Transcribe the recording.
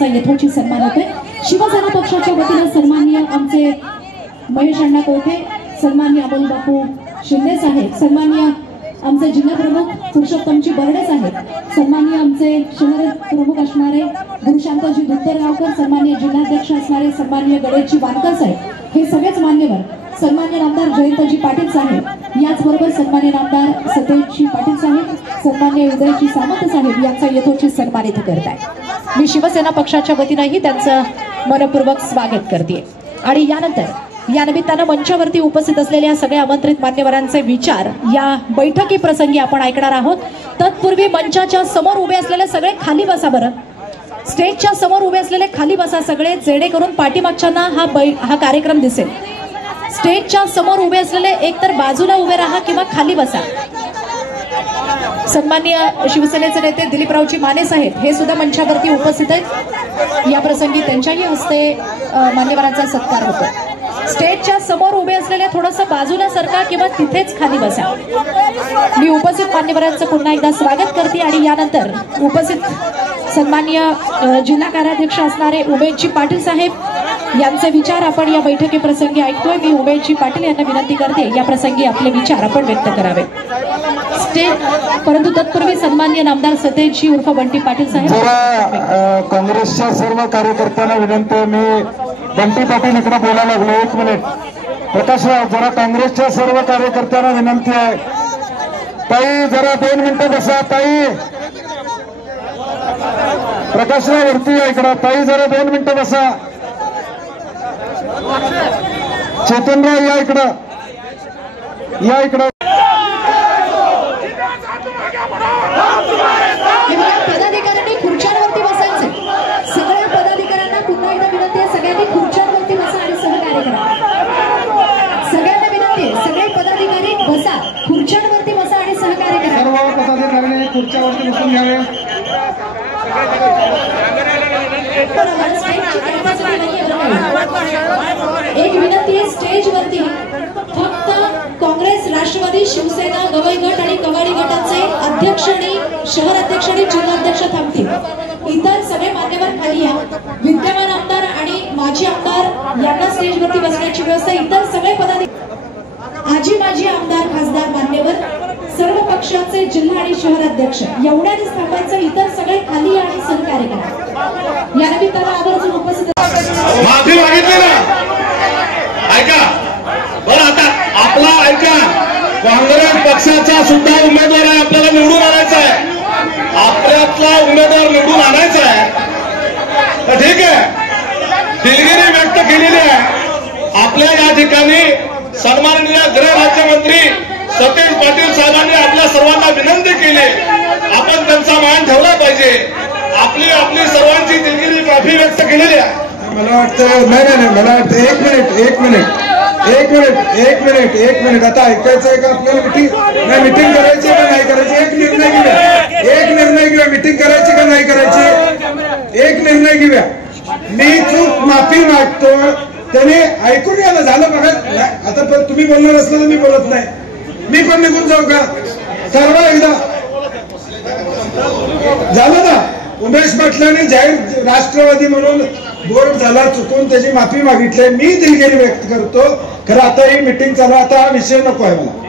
यांचा यथोचित सन्मान होतोय। शिवसेना पक्षाच्या वतीने सन्माननीय आमचे महेश अण्णा कोठे, सन्माननीय अमोल बापू शिंदे साहेब, सन्माननीय आमचे जिल्हा प्रमुख पुरुषोत्तमजी बर्डे साहेब, सन्माननीय आमचे शहर प्रमुख असणारे गुरुशांतजी धुत्तरगावकर, सन्माननीय जिल्हाध्यक्ष असणारे सन्माननीय गणेशजी वानकर साहेब, हे सगळेच मान्यवर, सन्माननीय नामदार जयंतजी पाटील साहेब, याचबरोबर सन्माननीय नामदार सतेजजी पाटील साहेब, सन्माननीय उदयजी सामंत साहेब यांचा यथोचित सन्मानित करत आहे। मी शिवसेना पक्षाच्या वतीनेही त्यांचं मनपूर्वक स्वागत करते। आणि यानंतर या निमित्तानं मंचावरती उपस्थित असलेल्या सगळ्या आमंत्रित मान्यवरांचे विचार या बैठकी प्रसंगी आपण ऐकणार आहोत। तत्पूर्वी मंचाच्या समोर उभे असलेले सगळे खाली बसा बरं, स्टेजच्या समोर उभे असलेले खाली बसा सगळे, जेणेकरून पाठीमागच्यांना हा कार्यक्रम दिसेल। स्टेजच्या समोर उभे असलेले एकतर बाजूला उभे राहा किंवा खाली बसा। सन्माननीय शिवसेनेचे नेते दिलीपरावजी माने साहेब हे सुद्धा मंचावरती उपस्थित आहेत। या प्रसंगी त्यांच्याही हस्ते मान्यवरांचा सत्कार होतो। स्टेजच्या समोर उभे असलेले थोडंसं बाजूला सरका किंवा तिथेच खाली बसा। मी उपस्थित मान्यवरांचं पुन्हा एकदा स्वागत करते आणि यानंतर उपस्थित सन्माननीय जिल्हा कार्याध्यक्ष असणारे उमेशजी पाटील साहेब यांचे विचार आपण या बैठकी प्रसंगी ऐकतोय। मी उमेशजी पाटील यांना विनंती करते या प्रसंगी आपले विचार आपण व्यक्त करावे परंतु तत्पूर्वी सन्माननीय नामदार सतेजजी उर्फ बंटी पाटील साहेब। काँग्रेसच्या सर्व कार्यकर्त्यांना विनंती, मी बंटी पाटील इकडे बोलायला लागलो, एक मिनिट। प्रकाशराव, जरा काँग्रेसच्या सर्व कार्यकर्त्यांना विनंती आहे, ताई जरा 2 मिनिटं बसा। ताई प्रकाशराव वरती आहे इकडं, ताई जरा 2 मिनिटं बसा। चेतनराव या इकडं, या इकडं। पदाधिकाऱ्यांनी खुर्च्यांवरती बसायचे, सगळ्या पदाधिकाऱ्यांना पुन्हा एकदा विनंती आहे, सगळ्यांनी खुर्च्यांवरती बसा आणि सहकार्य करा। सगळ्यांना विनंती आहे, सगळे पदाधिकारी बसा, खुर्च्यांवरती बसा आणि सहकार्य करा। सर्व पदाधिकाऱ्यांनी खुर्च्यांवरती बसून घ्यावे। एक विनंती आहे, स्टेजवरती फक्त काँग्रेस, राष्ट्रवादी, शिवसेना, गवई गट आणि कवाडी गटाचे अध्यक्ष आणि शहर अध्यक्ष आणि जिल्हाध्यक्ष थांबतील। इतर सगळे मान्यवर खाली या। विद्यमान आमदार आणि माजी आमदार यांना स्टेजवरती बसण्याची व्यवस्था। इतर सगळे पदाधिकारी, आजी माजी आमदार, खासदार, मान्यवर, सर्व पक्षाचे जिल्हा आणि शहर अध्यक्ष एवढ्यानेच थांबायचं। इतर सगळे खाली या आणि सहकार्य करा। या निमित्तानं आवर्जून उपस्थित माफी मागितली ना, ऐका बरं। आता आपला ऐका, काँग्रेस पक्षाचा सुद्धा उमेदवार आहे, आपल्याला निवडून आणायचा आहे, आपल्यातला उमेदवार निवडून आणायचा आहे, तर ठीक आहे। दिलगिरी व्यक्त केलेली आहे आपल्या या ठिकाणी सन्माननीय गृह राज्यमंत्री सतेज पाटील साहेबांनी आपल्या सर्वांना विनंती केली, आपण त्यांचा मान ठेवला पाहिजे। आपली सर्वांची दिलगिरी अभिव्यक्त केलेली आहे। मला वाटतं नाही, मला वाटतं एक मिनिट आता ऐकायचं आहे का आपल्याला? मीटिंग करायची का नाही करायची? एक निर्णय घेऊया। मीटिंग करायची का नाही करायची? एक निर्णय घेऊया। मी चूक माफी मागतो, त्याने ऐकून घ्या, झालं बघा। आता पण तुम्ही बोलणार असलं तर मी बोलत नाही, मी पण निघून जाऊ का? ठरवा एकदा, झालं ना? उमेश पाटलांनी जाहीर राष्ट्रवादी म्हणून बोर्ड झाला, चुकून त्याची माफी मागितली, मी दिलगिरी व्यक्त करतो। खरं आता ही मीटिंग चालू, आता हा विषय नको आहे मला।